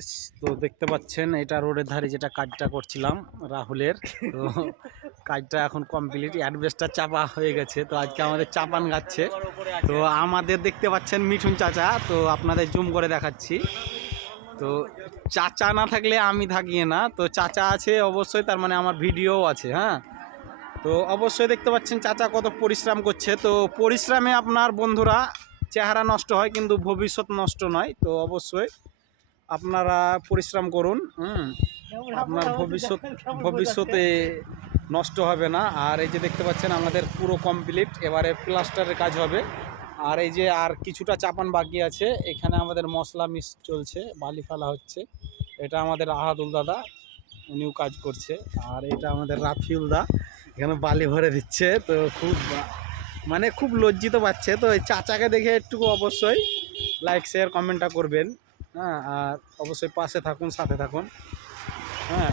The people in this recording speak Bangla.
ইস, তো দেখতে পাচ্ছেন এটা রোডের ধারে যেটা কাজটা করছিলাম রাহুলের। তো কাজটা এখন কমপ্লিট, অ্যাডভেস্টার চাপা হয়ে গেছে। তো আজকে আমাদের চাপান গাচ্ছে। তো আমাদের দেখতে পাচ্ছেন মিঠুন চাচা, তো আপনাদের জুম করে দেখাচ্ছি। তো চাচা না থাকলে আমি থাকি না, তো চাচা আছে অবশ্যই, তার মানে আমার ভিডিও আছে। হ্যাঁ, তো অবশ্যই দেখতে পাচ্ছেন চাচা কত পরিশ্রম করছে। তো পরিশ্রমে আপনার বন্ধুরা চেহারা নষ্ট হয়, কিন্তু ভবিষ্যৎ নষ্ট নয়। তো অবশ্যই আপনারা পরিশ্রম করুন, আপনার ভবিষ্যতে নষ্ট হবে না। আর এই যে দেখতে পাচ্ছেন আমাদের পুরো কমপ্লিট, এবারে প্লাস্টারের কাজ হবে। আর এই যে আর কিছুটা চাপান বাকি আছে, এখানে আমাদের মশলা মিক্স চলছে, বালি ফেলা হচ্ছে। এটা আমাদের আহাদুল দাদা, উনিও কাজ করছে। আর এটা আমাদের রাফিউল দা, এখানে বালি ভরে দিচ্ছে। তো খুব লজ্জিত পাচ্ছে। তো এই চাচাকে দেখে একটু অবশ্যই লাইক শেয়ার কমেন্টটা করবেন। হ্যাঁ, আর অবশ্যই পাশে থাকুন, সাথে থাকুন। হ্যাঁ।